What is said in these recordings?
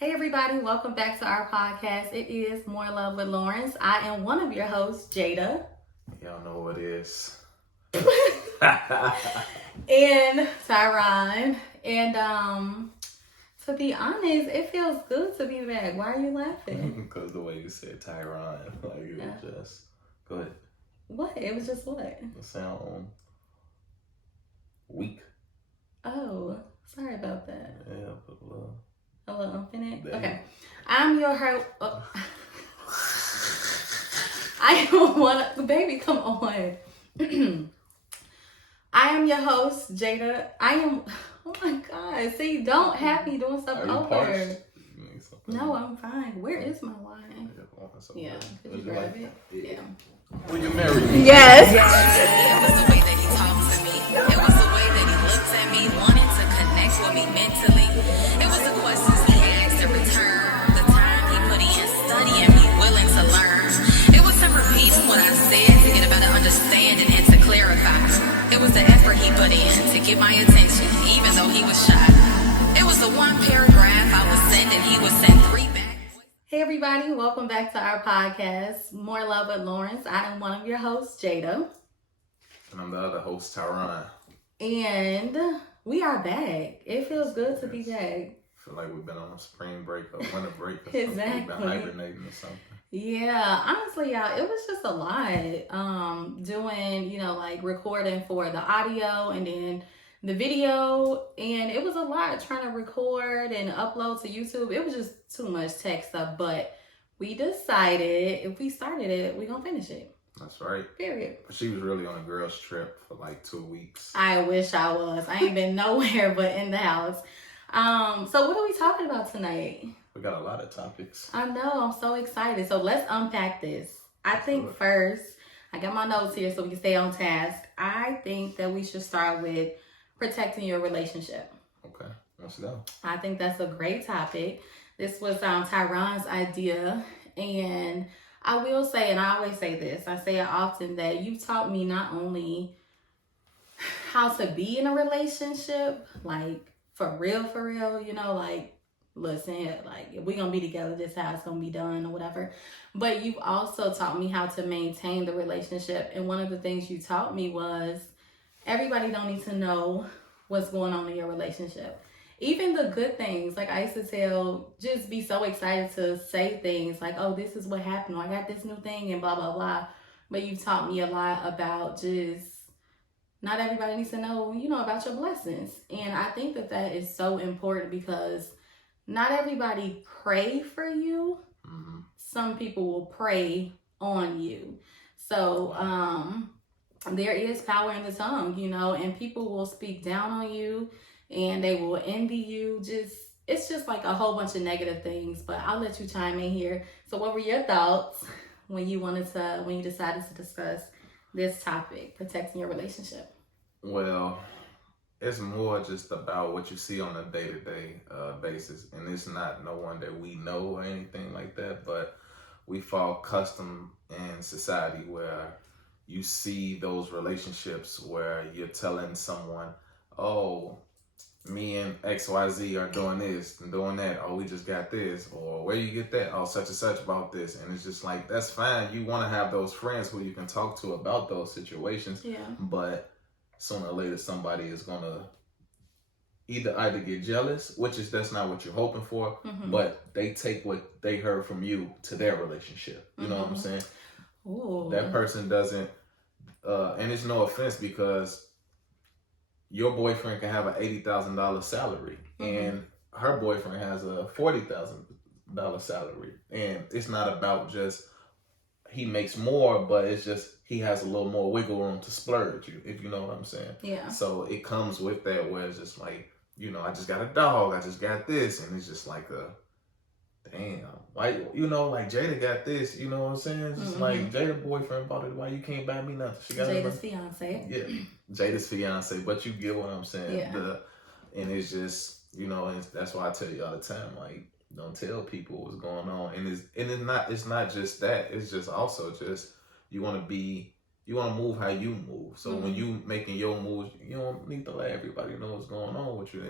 Hey everybody, welcome back to our podcast. It is More Love with Lawrence. I am one of your hosts, Jada. Y'all know what it is. And Tyron. And to be honest, it feels good to be back. Why are you laughing? Because the way you said Tyron, like it was just go ahead. What? It was just what? It sound weak. Oh, sorry about that. Yeah, put A little ump in it? There. Okay. I'm your host. I am one. The baby, come on. I am your host, Jada. I am. Oh my God. See, don't have me doing stuff Are you over. parched? You need something? No, I'm fine. Where is my wine? Yeah. Could you grab it? Yeah. Will you marry me? Yes. It was the way that he talked to me. It was the way that he looked at me, wanting to connect with me mentally. It was the questions he asked in return. The time he put in studying me, willing to learn. It was him repeating what I said to get a better understanding and to clarify. It was the effort he put in to get my attention, even though he was shy. It was the one paragraph I would send and he would send 3 back. Hey everybody, welcome back to our podcast, More Love with Lawrence. I am one of your hosts, Jada. And I'm the other host, Tyron. And we are back. It feels good to be back. I feel like we've been on a spring break or winter break or something. Exactly. We've been hibernating or something. Yeah, honestly, y'all, it was just a lot. Doing, like recording for the audio and then the video, and it was a lot trying to record and upload to YouTube. It was just too much tech stuff, but we decided if we started it, we're gonna finish it. That's right. Period. She was really on a girl's trip for like 2 weeks. I wish I was. I ain't been nowhere but in the house. So what are we talking about tonight? We got a lot of topics. I know, I'm so excited. So let's unpack this. I think first, I got my notes here so we can stay on task. I think that we should start with protecting your relationship. Okay, let's go. I think that's a great topic. This was Tyron's idea, and I will say, and I always say this, I say it often, that you taught me not only how to be in a relationship, like for real, like listen, like if we're gonna be together, this is how it's gonna be done or whatever. But you've also taught me how to maintain the relationship. And one of the things you taught me was everybody don't need to know what's going on in your relationship. Even the good things, like I used to just be so excited to say things like, oh, this is what happened, or I got this new thing and blah, blah, blah. But you taught me a lot about just not everybody needs to know, about your blessings. And I think that is so important because not everybody pray for you. Mm-hmm. Some people will pray on you. So there is power in the tongue, and people will speak down on you and they will envy you. It's just like a whole bunch of negative things. But I'll let you chime in here. So what were your thoughts when you decided to discuss this topic, protecting your relationship? Well, it's more just about what you see on a day-to-day basis. And it's not no one that we know or anything like that, but we fall custom in society where you see those relationships where you're telling someone, oh, me and XYZ are doing this and doing that. Oh, we just got this. Or where you get that? Oh, such and such about this. And it's just like, that's fine. You want to have those friends who you can talk to about those situations. Yeah. But sooner or later, somebody is going to either get jealous, that's not what you're hoping for, Mm-hmm. but they take what they heard from you to their relationship. You know what I'm saying? Ooh. That person doesn't, and it's no offense because your boyfriend can have an $80,000 salary and her boyfriend has a $40,000 salary. And it's not about just he makes more, but it's just he has a little more wiggle room to splurge, if you know what I'm saying. Yeah. So it comes with that where it's just like, I just got a dog, I just got this, and it's just like damn, why, like Jada got this, you know what I'm saying? It's just like Jada boyfriend bought it, why you can't buy me nothing? She got Jada's fiance. Yeah, Jada's fiance, but you get what I'm saying. Yeah. And it's just, and that's why I tell you all the time, like, don't tell people what's going on. And it's not just that. It's just also just you want to be you want to move how you move. So when you making your moves, you don't need to let everybody know what's going on with you.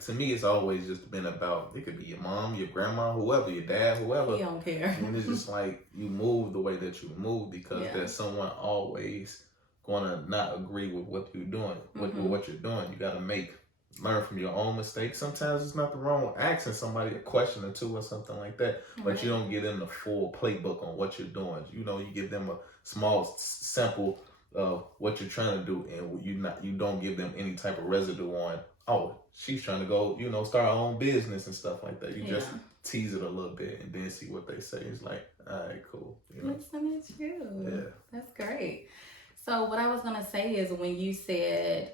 To me, it's always just been about, it could be your mom, your grandma, whoever, your dad, whoever. You don't care. And it's just like you move the way that you move because there's someone always going to not agree with what you're doing, with what you're doing. You got to learn from your own mistakes. Sometimes there's nothing wrong with asking somebody a question or two or something like that, but you don't give them the full playbook on what you're doing. You know, you give them a small sample of what you're trying to do, and you don't give them any type of residue on, oh, she's trying to go, you know, start her own business and stuff like that. You just tease it a little bit and then see what they say. It's like, all right, cool. You know? Listen at you. Yeah. That's great. So what I was going to say is when you said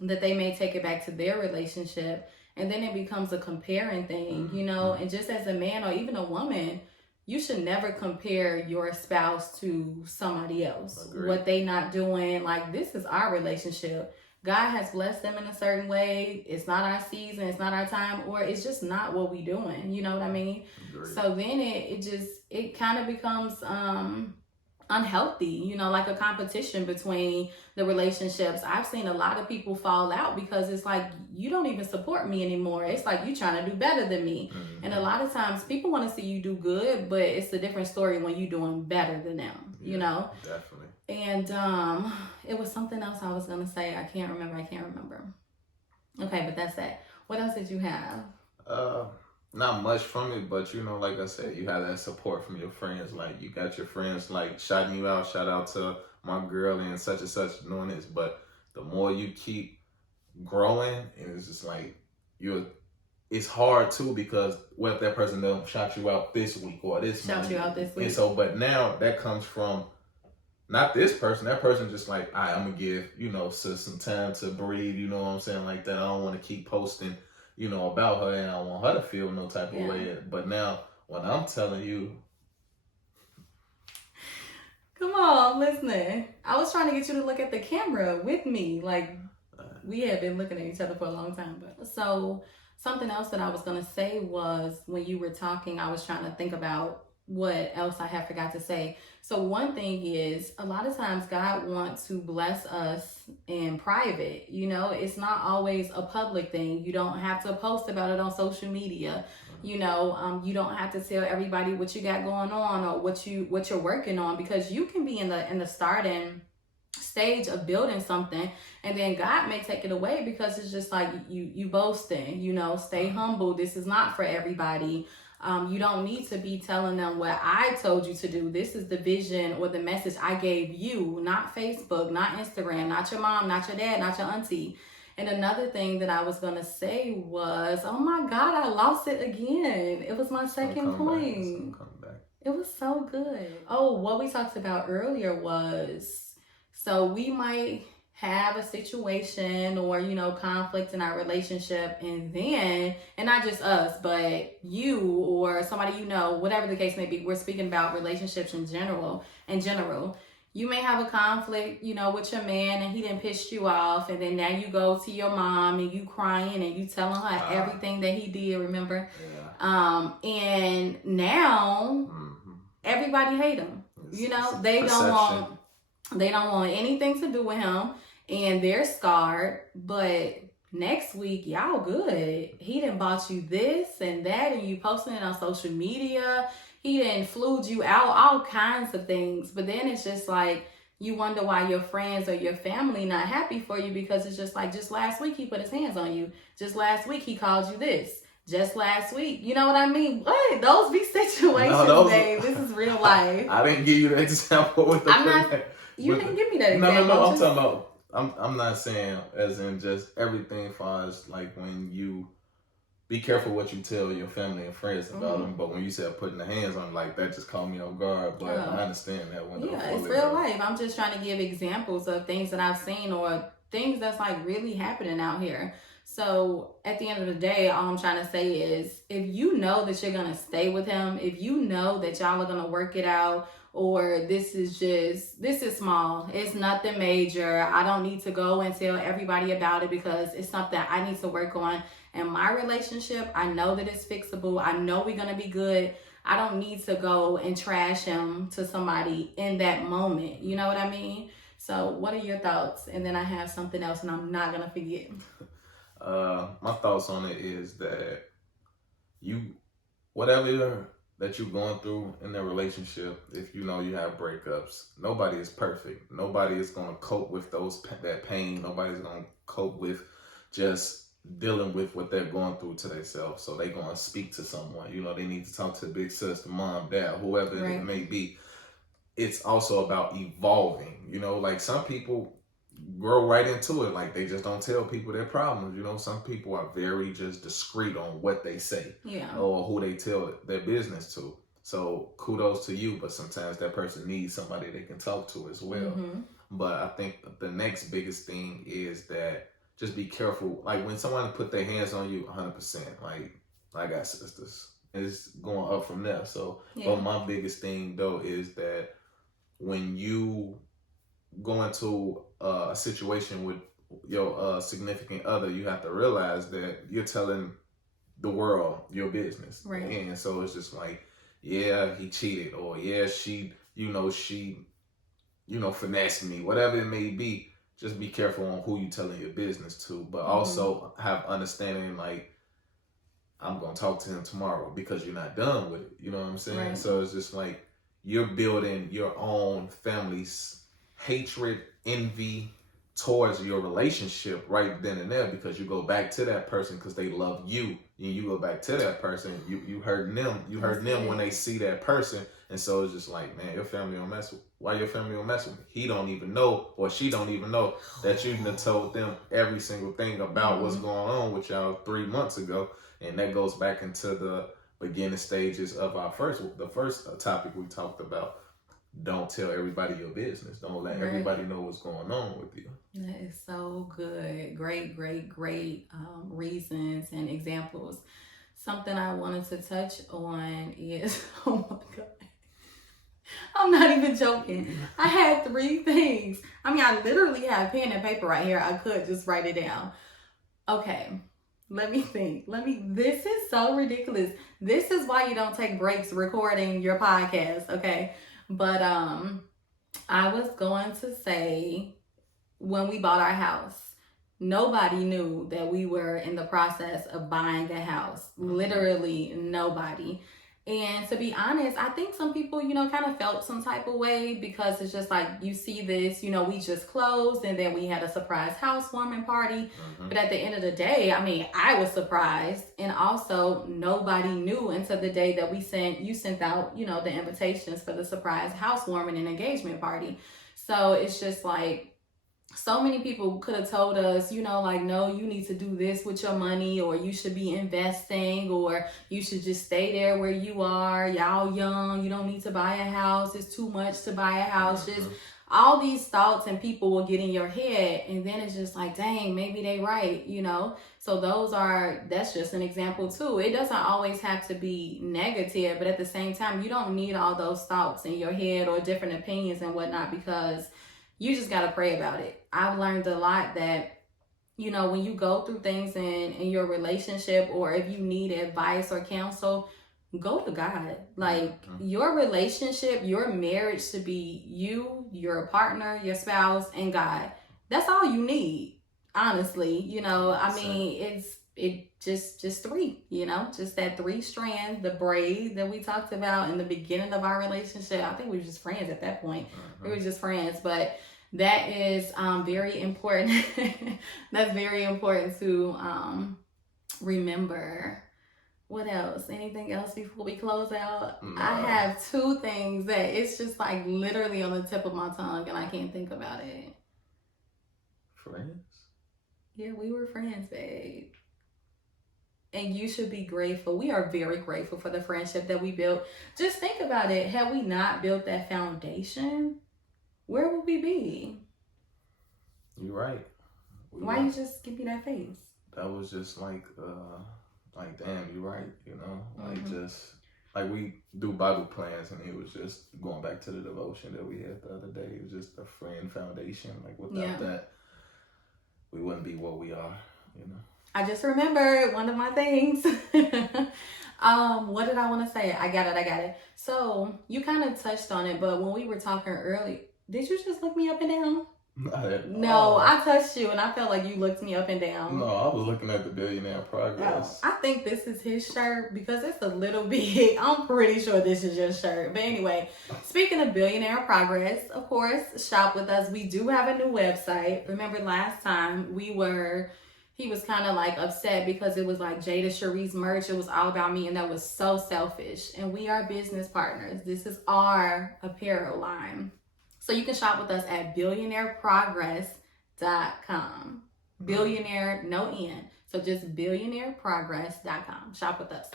that they may take it back to their relationship and then it becomes a comparing thing, you know, and just as a man or even a woman, you should never compare your spouse to somebody else. Agreed. What they not doing. Like, this is our relationship. God has blessed them in a certain way. It's not our season. It's not our time. Or it's just not what we doing. You know what I mean? Agreed. So then it kind of becomes unhealthy, you know, like a competition between the relationships. I've seen a lot of people fall out because it's like, you don't even support me anymore. It's like you trying to do better than me. And a lot of times people want to see you do good, but it's a different story when you're doing better than them, you know? Definitely. And it was something else I was going to say. I can't remember. Okay, but that's that. What else did you have? Not much from it, but you know, like I said, you have that support from your friends. Like, you got your friends like shouting you out. Shout out to my girl and such doing this. But the more you keep growing, and it's just like it's hard too, because what if that person don't shout you out this week or this month? Shout you out this week. And so, but now that comes from not this person. That person just like, all right, I'm gonna give, you know, some time to breathe. You know what I'm saying? Like that. I don't want to keep posting, you know, about her, and I want her to feel no type of way. But now, when I'm telling you, come on, listen. I was trying to get you to look at the camera with me. Like, we had been looking at each other for a long time. But so something else that I was gonna say was, when you were talking, I was trying to think about what else I had forgot to say. So one thing is, a lot of times God wants to bless us in private. You know, it's not always a public thing. You don't have to post about it on social media. You know, you don't have to tell everybody what you got going on or what you're working on, because you can be in the starting stage of building something, and then God may take it away because it's just like you boasting. You know, stay humble. This is not for everybody. You don't need to be telling them what I told you to do. This is the vision or the message I gave you, not Facebook, not Instagram, not your mom, not your dad, not your auntie. And another thing that I was going to say was, oh my God, I lost it again. It was my second point. It was so good. Oh, what we talked about earlier was, so we might have a situation or, you know, conflict in our relationship, and not just us, but you or somebody, you know, whatever the case may be. We're speaking about relationships in general. You may have a conflict, you know, with your man, and he didn't piss you off, and then now you go to your mom and you crying and you telling her everything that he did, remember? Yeah. And now everybody hate him. You know, they don't want anything to do with him, and they're scarred. But next week, y'all good. He done bought you this and that, and you posting it on social media. He done flued you out, all kinds of things. But then it's just like, you wonder why your friends or your family not happy for you, because it's just like, just last week he put his hands on you. Just last week he called you this. Just last week. You know what I mean? What? Those be situations, babe. This is real life. I didn't give you the example with the You didn't give me that example. No. I'm talking about, I'm not saying as in just everything, far as like when you be careful what you tell your family and friends about them. But when you said putting the hands on, like, that just caught me off guard. But I understand that one. Yeah, it's real life. I'm just trying to give examples of things that I've seen or things that's like really happening out here. So at the end of the day, all I'm trying to say is, if you know that you're going to stay with him, if you know that y'all are going to work it out, or this is small, it's nothing major, I don't need to go and tell everybody about it because it's something I need to work on in my relationship. I know that it's fixable. I know we're going to be good. I don't need to go and trash him to somebody in that moment. You know what I mean? So what are your thoughts? And then I have something else and I'm not going to forget. My thoughts on it is that whatever that you're going through in a relationship, if you know you have breakups, nobody is perfect. Nobody is going to cope with that pain. Nobody's going to cope with just dealing with what they're going through to themselves. So they're going to speak to someone. You know, they need to talk to big sister, mom, dad, whoever it may be. It's also about evolving. You know, like some people grow right into it. Like they just don't tell people their problems. You know, some people are very just discreet on what they say, or who they tell their business to. So kudos to you, but sometimes that person needs somebody they can talk to as well. But I think the next biggest thing is that just be careful. Like when someone put their hands on you, 100%. Like I got sisters, it's going up from there. So, but my biggest thing though is that when you go into a situation with your significant other, you have to realize that you're telling the world your business. Right. And so it's just like, yeah, he cheated, or yeah, she finessed me, whatever it may be. Just be careful on who you telling your business to, but also have understanding, like, I'm going to talk to him tomorrow because you're not done with it. You know what I'm saying? Right. So it's just like you're building your own family's hatred, envy towards your relationship right then and there, because you go back to that person because they love you. And you go back to that person, you hurting them. You hurting them when they see that person. And so it's just like, man, your family don't mess with. Why your family don't mess with me? He don't even know, or she don't even know that you done told them every single thing about what's going on with y'all 3 months ago. And that goes back into the beginning stages of the first topic we talked about. Don't tell everybody your business. Don't let everybody know what's going on with you. That is so good. Great reasons and examples. Something I wanted to touch on is, oh my God, I'm not even joking. I had 3 things. I mean, I literally have pen and paper right here. I could just write it down. Okay, let me think. This is so ridiculous. This is why you don't take breaks recording your podcast, okay? But I was going to say, when we bought our house, nobody knew that we were in the process of buying a house. Literally nobody. And to be honest, I think some people, kind of felt some type of way, because it's just like, you see this, we just closed and then we had a surprise housewarming party. But at the end of the day, I mean, I was surprised. And also nobody knew until the day that you sent out, the invitations for the surprise housewarming and engagement party. So it's just like, so many people could have told us, no, you need to do this with your money, or you should be investing, or you should just stay there where you are. Y'all young, you don't need to buy a house. It's too much to buy a house. Just all these thoughts and people will get in your head, and then it's just like, dang, maybe they right, So that's just an example too. It doesn't always have to be negative, but at the same time, you don't need all those thoughts in your head or different opinions and whatnot, because you just got to pray about it. I've learned a lot that, when you go through things in your relationship, or if you need advice or counsel, go to God. Like, your relationship, your marriage should be you, your partner, your spouse, and God. That's all you need, honestly. I mean, it's just 3, just that 3 strands, the braid that we talked about in the beginning of our relationship. I think we were just friends at that point. We were just friends, but that is very important. That's very important to remember. What else? Anything else before we close out? No. I have 2 things that it's just like literally on the tip of my tongue and I can't think about it. Friends? Yeah, we were friends, babe. And you should be grateful. We are very grateful for the friendship that we built. Just think about it. Had we not built that foundation, where would we be? You're right. Why you just give me that face? That was just like damn, you're right. Just like we do Bible plans, and it was just going back to the devotion that we had the other day. It was just a friend foundation. Like without that, we wouldn't be what we are. I just remembered one of my things. What did I want to say? I got it. So you kind of touched on it, but when we were talking early, did you just look me up and down? No, I touched you and I felt like you looked me up and down. No, I was looking at the Billionaire Progress. I think this is his shirt because it's a little big. I'm pretty sure this is your shirt. But anyway, speaking of Billionaire Progress, of course, shop with us. We do have a new website. Remember last time he was kind of like upset because it was like Jada Cherie's merch. It was all about me and that was so selfish. And we are business partners. This is our apparel line. So you can shop with us at billionaireprogress.com. Billionaire, no N. So just billionaireprogress.com. Shop with us.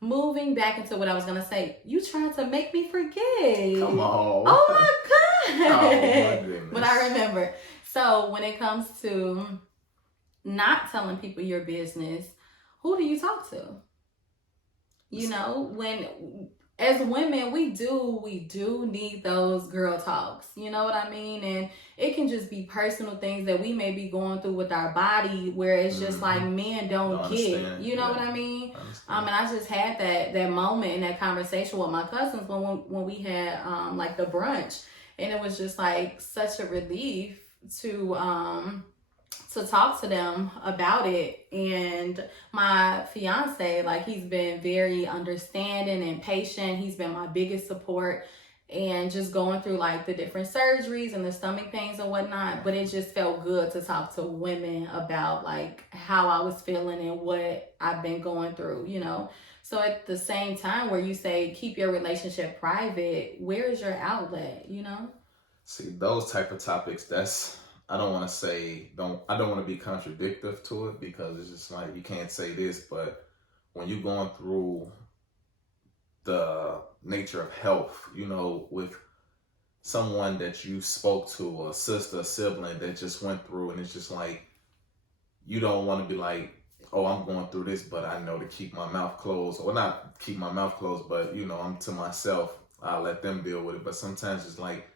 Moving back into what I was going to say. You trying to make me forget. Come on. Oh my God. Oh my goodness. But I remember. So when it comes to not telling people your business, who do you talk to? You know, when as women, we do need those girl talks. You know what I mean? And it can just be personal things that we may be going through with our body where it's just like men don't get. You know what I mean? And I just had that moment in that conversation with my cousins when we had like the brunch, and it was just like such a relief to talk to them about it. And my fiance, like, he's been very understanding and patient. He's been my biggest support, and just going through like the different surgeries and the stomach pains and whatnot. But it just felt good to talk to women about like how I was feeling and what I've been going through, you know. So at the same time where you say keep your relationship private, where is your outlet, you know? See, those type of topics, I don't want to say, I don't want to be contradictory to it, because it's just like, you can't say this, but when you're going through the nature of health, you know, with someone that you spoke to, a sister, a sibling that just went through, and it's just like, you don't want to be like, oh, I'm going through this, but I know to keep my mouth closed, or not keep my mouth closed, but, you know, I'm to myself, I'll let them deal with it. But sometimes it's like,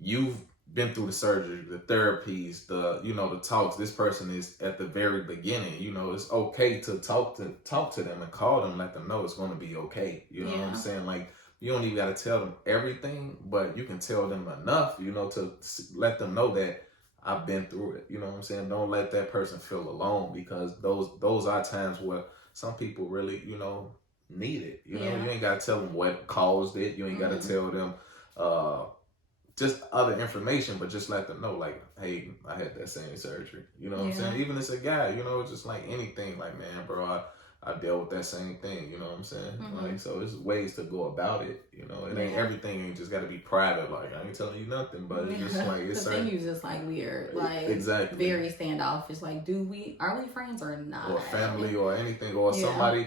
you've been through the surgery, the therapies, the talks. This person is at the very beginning. You know, it's okay to talk to them and call them, let them know it's going to be okay. You know what I'm saying? Like, you don't even got to tell them everything, but you can tell them enough, you know, to let them know that I've been through it. You know what I'm saying? Don't let that person feel alone, because those are times where some people really, you know, need it. You know, you ain't got to tell them what caused it. You ain't got to tell them just other information, but just let them know, like, hey, I had that same surgery. You know what I'm saying? Even as a guy, you know, just like anything, like, man, bro, I dealt with that same thing. You know what I'm saying? Like, so there's ways to go about it. You know, it ain't everything ain't just got to be private. Like, I ain't telling you nothing, but it's just like, it's certain. Then you just like weird, like exactly very standoffish. Like, are we friends or not? Or family or anything, or somebody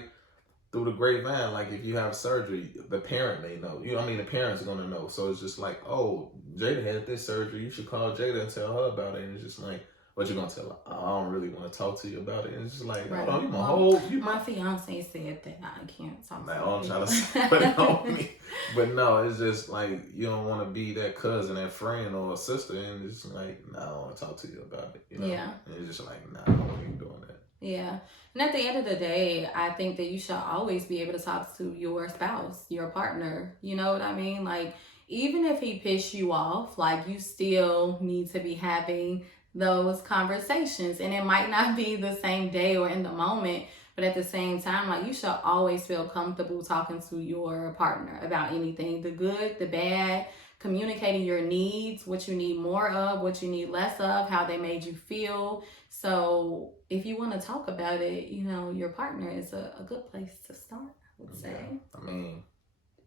through the grapevine. Like, if you have surgery, the parent may know. You know what I mean? The parents are gonna know. So it's just like, oh, Jada had this surgery. You should call Jada and tell her about it. And it's just like, what you gonna tell her? I don't really want to talk to you about it. And it's just like, hold on, my fiance said that I can't talk. I'm trying to put it on me, but no, it's just like, you don't want to be that cousin, that friend, or a sister, and it's like, nah, I don't want to talk to you about it. You know? Yeah. And it's just like, nah, I don't want you doing that. Yeah. And at the end of the day, I think that you should always be able to talk to your spouse, your partner. You know what I mean? Like, even if he pissed you off, like, you still need to be having those conversations. And it might not be the same day or in the moment, but at the same time, like, you should always feel comfortable talking to your partner about anything, the good, the bad, communicating your needs, what you need more of, what you need less of, how they made you feel. So if you want to talk about it, you know, your partner is a good place to start, I would say. I mean,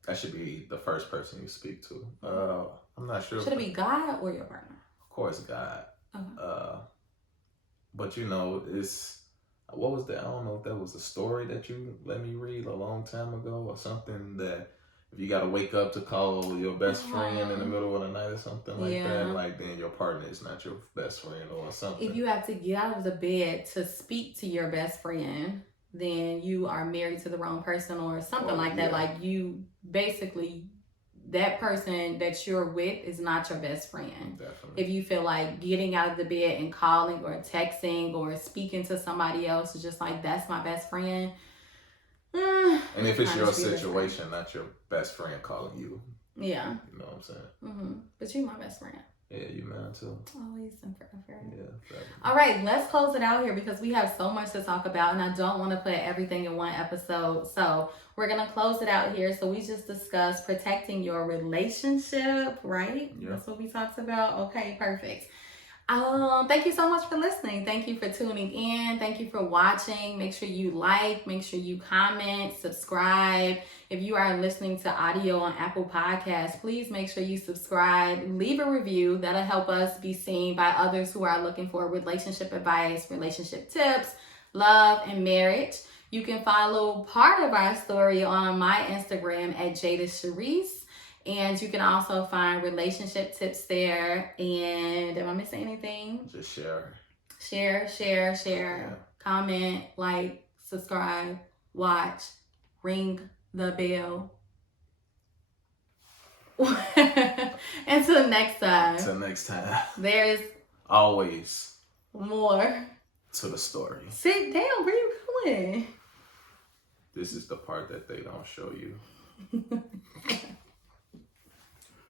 that should be the first person you speak to. I'm not sure. Should it be God or your partner? Of course, God. Okay. But, you know, what was that? I don't know if that was a story that you let me read a long time ago, or something, that if you got to wake up to call your best friend in the middle of the night or something like that, like, then your partner is not your best friend or something. If you have to get out of the bed to speak to your best friend, then you are married to the wrong person or something like that. Like, you basically, that person that you're with is not your best friend. Definitely. If you feel like getting out of the bed and calling or texting or speaking to somebody else is just like, that's my best friend, And if it's Kinda your should be situation, not your best friend calling you, Yeah. you know what I'm saying? Mm-hmm. But you my best friend. Yeah, you man too. Always and forever. Yeah. Forever. All right, let's close it out here because we have so much to talk about and I don't want to put everything in one episode. So we're going to close it out here. So we just discussed protecting your relationship, right? Yeah. That's what we talked about. Okay, perfect. Thank you so much for listening. Thank you for tuning in. Thank you for watching. Make sure you like, make sure you comment, subscribe. If you are listening to audio on Apple Podcasts, please make sure you subscribe, leave a review. That'll help us be seen by others who are looking for relationship advice, relationship tips, love, and marriage. You can follow part of our story on my Instagram at Jada Sharice. And you can also find relationship tips there. And am I missing anything? Just share. Share. Yeah. Comment, like, subscribe, watch, ring the bell. Until next time. Until next time. There's Always more. to the story. Sit down. Where you going? This is the part that they don't show you.